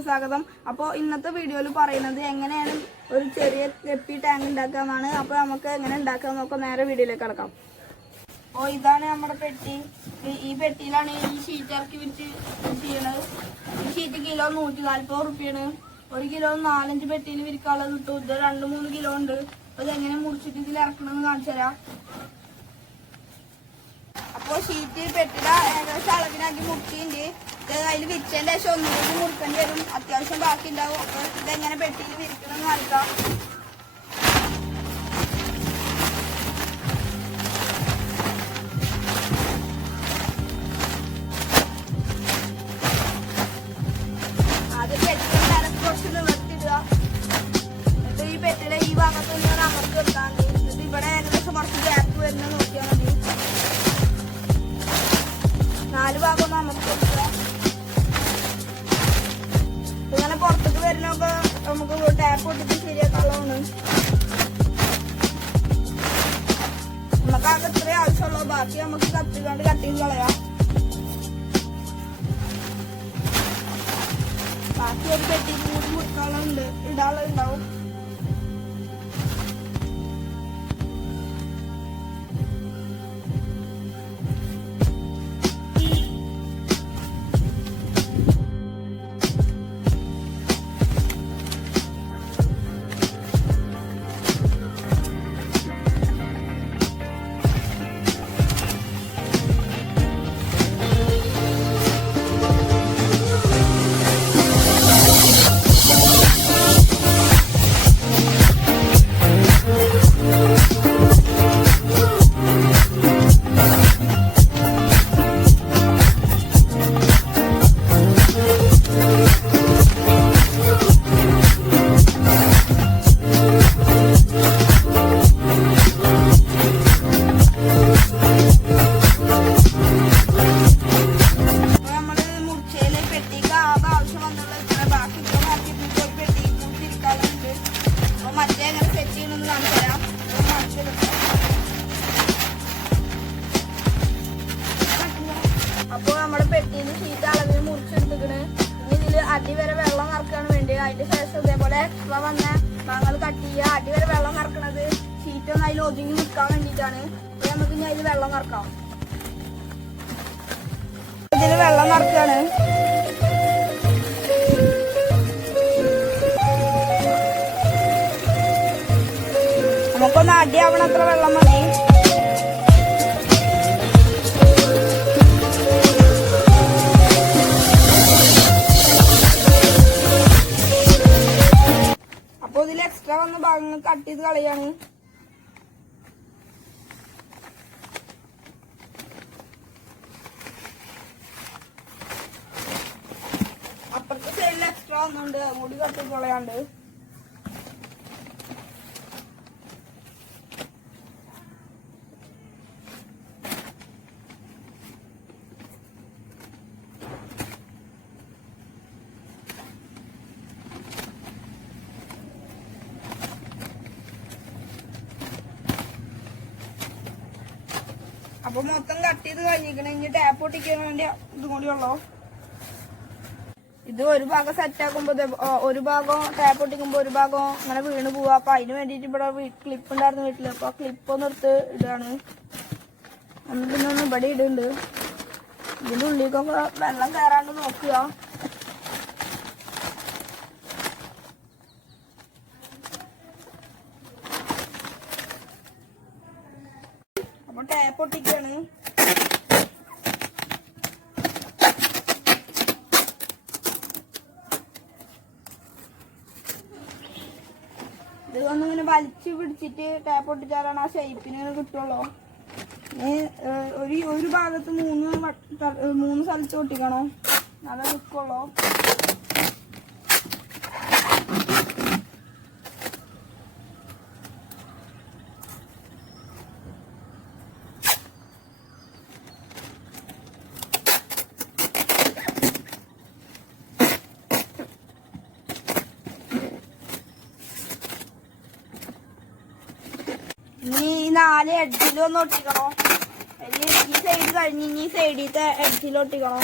വീഡിയോയിലേക്ക് സ്വാഗതം. അപ്പോൾ ഇന്നത്തെ വീഡിയോയിൽ പറയുന്നത് എങ്ങനെയാണ് ഒരു ചെറിയ ഗപ്പി ടാങ്ക് ഉണ്ടാക്കാമെന്നാണ്. അപ്പോൾ നമുക്ക് എങ്ങനെ ഉണ്ടാക്കാൻ നോക്കാം. നേരെ വീഡിയോയിലേക്ക് കിടക്കാം. അപ്പോൾ ഇതാണ് നമ്മുടെ പെട്ടി. ഈ പെട്ടിയിലാണ് ഈ ഷീറ്റ് ഇറക്കി വിറ്റ് ചെയ്യണത്. ഈ ഷീറ്റ് കിലോ 140 റുപ്യാണ്. 1 കിലോ 4-5 പെട്ടിയിൽ വിരിക്കാനുള്ളത് കിട്ടും. ഇത് 2-3 കിലോ ഉണ്ട്. അപ്പോൾ ഇതെങ്ങനെ മുറിച്ചിട്ട് ഇതിൽ ഇറക്കണമെന്ന് കാണിച്ചു തരാം. അപ്പോൾ ഷീറ്റ് പെട്ടിയുടെ ഏകദേശം അളവിനാക്കി മുറിച്ചിട്ടുണ്ട്. അതിൽ വിരിച്ചതിൻ്റെ ശേഷം ഒന്നുകൂടി മുറിക്കേണ്ടി വരും. അത്യാവശ്യം ബാക്കി ഉണ്ടാവും. അപ്പോൾ ഇതെങ്ങനെ പെട്ടിയിൽ വിരിക്കണമെന്ന് കാണിക്കാം. ആദ്യം പെട്ടിയുടെ നിരക്ക് കുറച്ച് നിവർത്തിയിടുക. എന്നിട്ട് ഈ പെട്ടിയുടെ ഈ ഭാഗത്ത് നിന്ന് അമർത്തി വെക്കാൻ. എന്നിട്ട് ഇവിടെ ഏകദേശം കുറച്ച് ഗ്യാപ്പ് വരുന്നത് നോക്കിയാൽ മതി. 4 ഭാഗം അമർത്തി വെക്കുക. ഇങ്ങനെ പുറത്തേക്ക് വരുന്നൊക്കെ നമുക്ക് ടാപ്പ് പൊട്ടിച്ച് ശരിയാക്കാനുള്ളതാണ്. നമുക്ക് ആകെ ഇത്രയും ആവശ്യമുള്ളൂ. ബാക്കി നമുക്ക് കത്തിക്കൊണ്ട് കട്ട് ചെയ്ത് കളയാം. ബാക്കി ഒരു പെട്ടി കൂടി മുറിക്കാനുണ്ട്, ഇടാനുണ്ടാവും. അപ്പോൾ നമ്മുടെ പെട്ടിയിൽ ഷീറ്റ് അളവിൽ മുറിച്ചെടുത്തിക്കണ്. ഇനി ഇതിൽ അടിവരെ വെള്ളം നിറക്കാൻ വേണ്ടി അതിന്റെ ശേഷം ഇതേപോലെ എക്സ്ട്രാ വന്ന ഭാഗങ്ങൾ കട്ട് ചെയ്യുക. അടിവരെ വെള്ളം നിറക്കണത് ഷീറ്റ് ഒന്ന് അതിൽ ഒതുങ്ങി നിൽക്കാൻ വേണ്ടിയിട്ടാണ്. അപ്പോൾ നമുക്ക് ഇനി അതിൽ വെള്ളം നിറക്കാം. ഇതിൽ വെള്ളം നിറക്കാണ്. നമുക്കൊന്ന് അടിയാവണത്ര വെള്ളം മതി. അപ്പോൾ ഇതിൽ എക്സ്ട്രാ വന്ന ഭാഗങ്ങൾ കട്ട് ചെയ്ത് കളയാണ്. അപ്പുറത്തെ സൈഡിൽ എക്സ്ട്രാ വന്നുണ്ട്, മുടി കട്ട് ചെയ്ത് കളയാണ്ട്. അപ്പൊ മൊത്തം കട്ട് ചെയ്ത് കഴിഞ്ഞിരിക്കണം. ഇനി ടാപ്പ് പൊട്ടിക്കാൻ വേണ്ടി ഇതും കൂടി ഉള്ളൂ. ഇത് ഒരു ഭാഗം സെറ്റ് ആക്കുമ്പോ ഒരു ഭാഗം ടാപ്പ് പൊട്ടിക്കുമ്പോ ഒരു ഭാഗം അങ്ങനെ വീണ് പോവാ. അപ്പൊ അതിന് വേണ്ടിട്ട് ഇവിടെ ക്ലിപ്പ് ഉണ്ടായിരുന്നു വീട്ടില്. അപ്പൊ ക്ലിപ്പ് ഒന്ന് എടുത്ത് ഇടാണ്. ഒന്ന് പിന്നെ ഒന്ന് ഇവിടെ ഇടുന്നുണ്ട്. ഇതിന്റെ ഉള്ളിലേക്കൊക്കെ വെള്ളം കയറാണ്ട് നോക്കുക. അപ്പൊ ടാപ്പ് പൊട്ടിക്കാണ്. ഇത് ഒന്നിങ്ങനെ വലിച്ചു പിടിച്ചിട്ട് ടാപ്പ് പൊട്ടിച്ചാലാണ് ആ ഷേപ്പിന് കിട്ടുള്ളൂ. ഒരു ഭാഗത്ത് 3 സ്ഥലത്ത് പൊട്ടിക്കണം, നല്ല നിൽക്കുള്ളൂ. ഇനി 4 എഡ്ജിലൊന്ന് ഒട്ടിക്കണോ. ഈ സൈഡ് കഴിഞ്ഞ് ഈ സൈഡിലത്തെ എഡ്ജിൽ ഒട്ടിക്കണോ.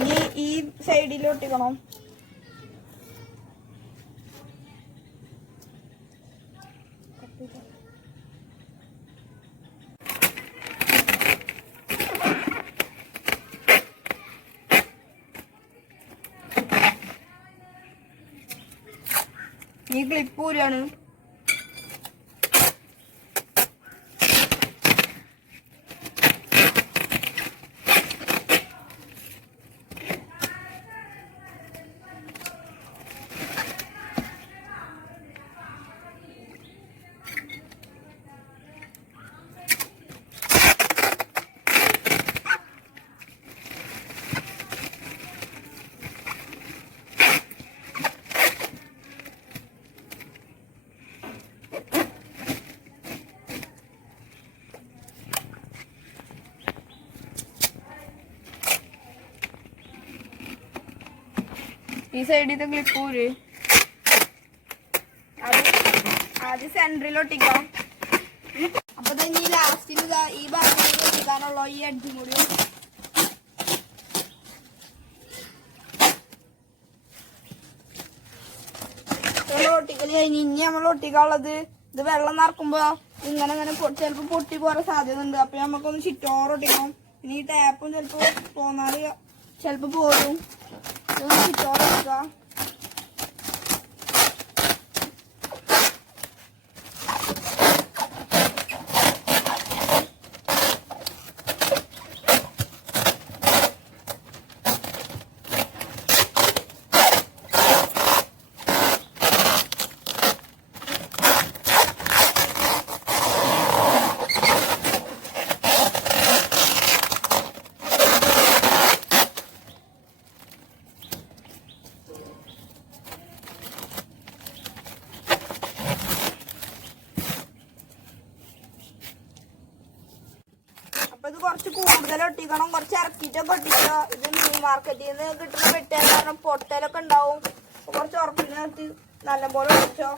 ഇനി ഈ സൈഡിൽ ഒട്ടിക്കണം. ഈ ക്ലിപ്പ് ഊരാണ്. ഈ സൈഡിലത്തെ ക്ലിപ്പ് ഊര്. ആദ്യം സെന്ററിൽ ഒട്ടിക്കാം. അപ്പൊ തന്നെ ലാസ്റ്റിൽ ഈ ഭാഗം ഒട്ടിക്കാനുള്ള ഈ എഡ്ജും കൂടി ഒട്ടിക്കല് കഴിഞ്ഞ് ഇനി നമ്മൾ ഒട്ടിക്കാനുള്ളത് ഇത് വെള്ളം നിറക്കുമ്പോ ഇങ്ങനെ ചിലപ്പോ പൊട്ടി പോരാൻ സാധ്യത ഉണ്ട്. അപ്പൊ നമുക്കൊന്ന് ചുറ്റോറ് ഒട്ടിക്കണം. ഇനി ഈ ടാപ്പും ചിലപ്പോ പോന്നാല് ചിലപ്പോ പോരും. ചുറ്റോറ് ഒട്ടിക്കുക. അപ്പൊ ഇത് കുറച്ച് കൂടുതൽ ഒട്ടിക്കണം. കുറച്ച് ഇറക്കിയിട്ടൊക്കെ ഒട്ടിക്കുക. ഇത് മീൻ മാർക്കറ്റിൽ നിന്ന് കിട്ടുന്ന വെട്ടിയാൽ കാരണം പൊട്ടലൊക്കെ ഉണ്ടാവും. കുറച്ച് ഉറപ്പിന് നിർത്തി നല്ലപോലെ ഒട്ടിച്ചോ.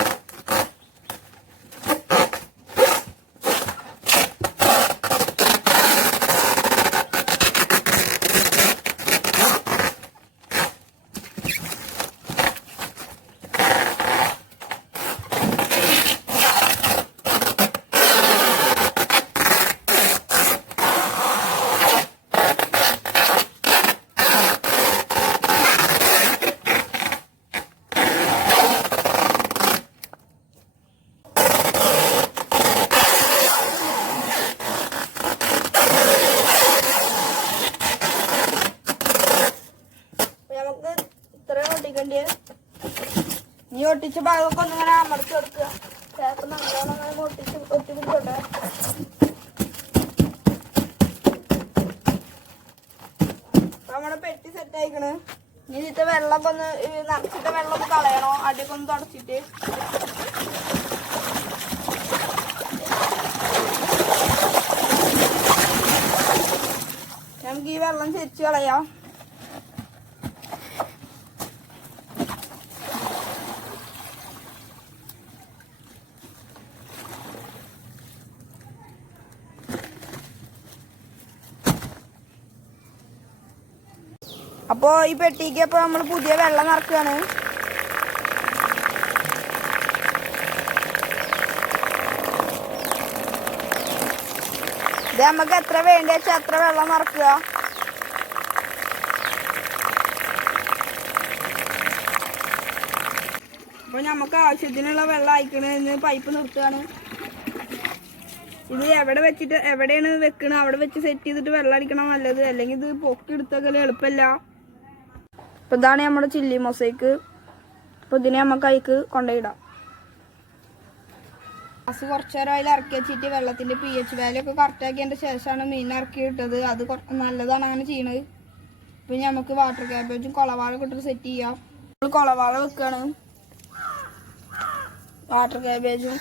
നീ ഒട്ടിച്ച ഭാഗമൊക്കെ ഒന്നിങ്ങനെ അമർത്തി കൊടുക്കുക. ചേർത്ത് നല്ലോണം അങ്ങനെ ഒട്ടിപ്പിടിച്ചോട്ടെ. അപ്പൊ നമ്മുടെ പെട്ടി സെറ്റ് ആയിക്കണ്. ഇനി ഇതിത്തെ വെള്ളമൊക്കെ ഒന്ന് നിറച്ചിട്ട് വെള്ളം ഒന്ന് കളയണോ. അടിയൊക്കെ ഒന്ന് തുടച്ചിട്ട് നമുക്ക് ഈ വെള്ളം തിരിച്ചു കളയാം. അപ്പോ ഈ പെട്ടിക്ക് അപ്പൊ നമ്മൾ പുതിയ വെള്ളം നിറക്കുകയാണ്. ഇത് നമുക്ക് എത്ര വേണ്ടി വെച്ചാൽ അത്ര വെള്ളം നിറക്കുക. അപ്പൊ നമുക്ക് ആവശ്യത്തിനുള്ള വെള്ളം അയക്കണ പൈപ്പ് നിർത്തുകയാണ്. ഇത് എവിടെയാണ് വെക്കണത് അവിടെ വെച്ച് സെറ്റ് ചെയ്തിട്ട് വെള്ളം അടിക്കണം നല്ലത്. അല്ലെങ്കിൽ ഇത് പൊക്കി എടുത്തൊക്കെ എളുപ്പമല്ല. അപ്പൊ ഇതാണ് നമ്മുടെ ചില്ലി മൊസൈക്ക്. അപ്പൊ ഇതിനെ നമുക്ക് അതിക്ക് കൊണ്ടുപോയിടാം. ഗ്ലാസ് കുറച്ചു നേരം അതിൽ ഇറക്കി വെച്ചിട്ട് വെള്ളത്തിന്റെ pH വാല്യൂ ഒക്കെ കറക്റ്റ് ആക്കിയതിന്റെ ശേഷമാണ് മീൻ ഇറക്കി ഇട്ടത്. അത് നല്ലതാണ് അങ്ങനെ ചെയ്യണത്. അപ്പൊ നമുക്ക് വാട്ടർ ക്യാബേജും കൊളവാഴൊക്കെ ഇട്ടിട്ട് സെറ്റ് ചെയ്യാം. കൊളവാഴ വെക്കാണ്. വാട്ടർ ക്യാബേജും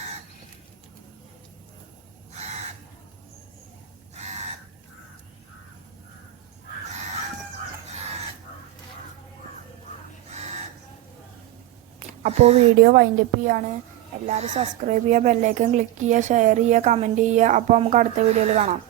അപ്പോൾ വീഡിയോ വൈൻഡപ്പ് ചെയ്യാണ്. എല്ലാവരും സബ്സ്ക്രൈബ് ചെയ്യുക, ബെല്ലൈക്കൺ ക്ലിക്ക് ചെയ്യുക, ഷെയർ ചെയ്യുക, കമൻറ്റ് ചെയ്യുക. അപ്പോൾ നമുക്ക് അടുത്ത വീഡിയോയിൽ കാണാം.